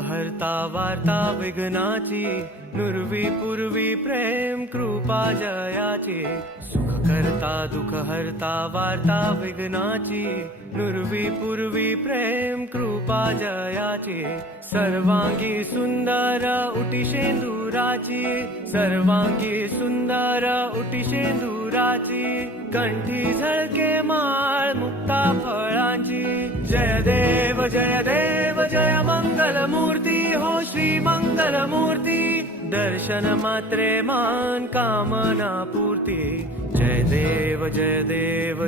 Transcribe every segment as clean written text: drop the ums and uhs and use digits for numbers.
हरता वार्ता विघ्नाची, नुरवी पूर्वी प्रेम कृपा जयाची. सुख करता दुःख हरता वार्ता विघ्नाची, नुरवी पूर्वी प्रेम कृपा जयाची. सर्वांगी सुंदर उटी शेंदुराची, सर्वांगी सुंदर उटी शेंदुराची. कंठी झळके माळ मुक्ता फळांची. जय देव जय मंगल मूर्ती हो श्री मंगल मूर्ती. दर्शन मात्रे मान कामना पूर्ती. जय देव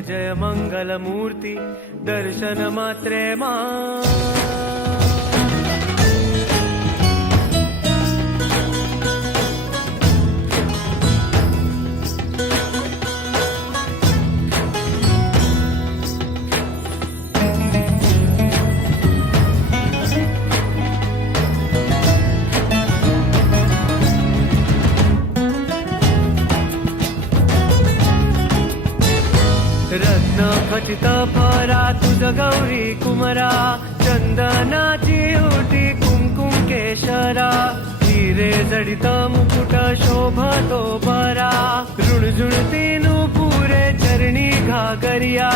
जय मंगल मूर्ती. दर्शन मात्रे मान. रत्न खचित परा तुझ गौरी कुमरा. चंदनाची उटी कुंकुम केशरा. हिरे जडित मुकुट शोभतो बरा. रुणझुणती नुपुरे चरणी घागरिया.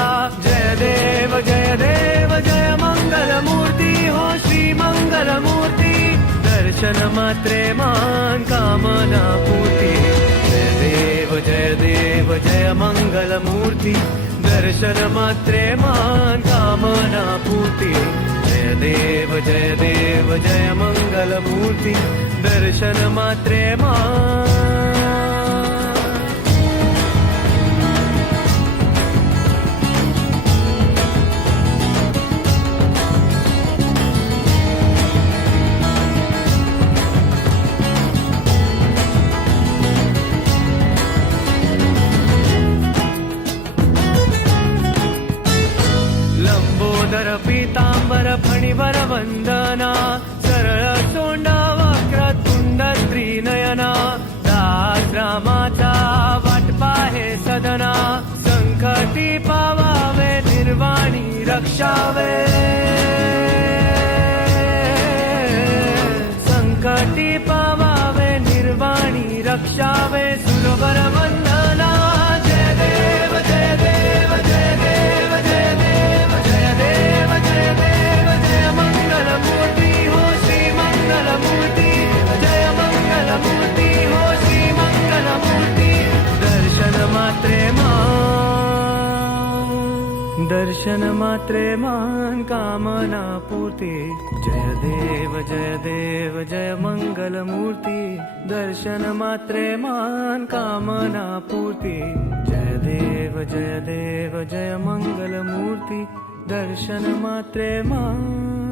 जय देव जय मंगल मूर्ती हो श्री मंगल मूर्ती. दर्शन मात्रे मान कामना पूर्ती. जय देव जय मंगल मूर्ती. दर्शन मात्रे मान कामना पूर्ती. जय देव जय मंगल मूर्ती. दर्शन मात्रे मान. लंबोदर पीतांबर फणीवर वंदना. सरळ सोंड वक्र तुंड त्रिनयना. दास रामाचा वाटपा हे सदना. संकटी पावावे निर्वाणी रक्षावे. संकटी पावावे निर्वाणी रक्षावे. सुरवर वंदना. जय देव जय देव जय देव जय देव जय देव जय देव. जय मंगल मूर्ती हो श्री मंगल मूर्ती. जय मंगल मूर्ती हो श्री मंगल मूर्ती. दर्शन मात्रे मान. दर्शन मात्रे मान कामना पूर्ती. जय देव जय मंगल मूर्ती. दर्शन मात्रे मान कामना पूर्ती. जय देव जय मंगल मूर्ती. दर्शन मात्रे मान.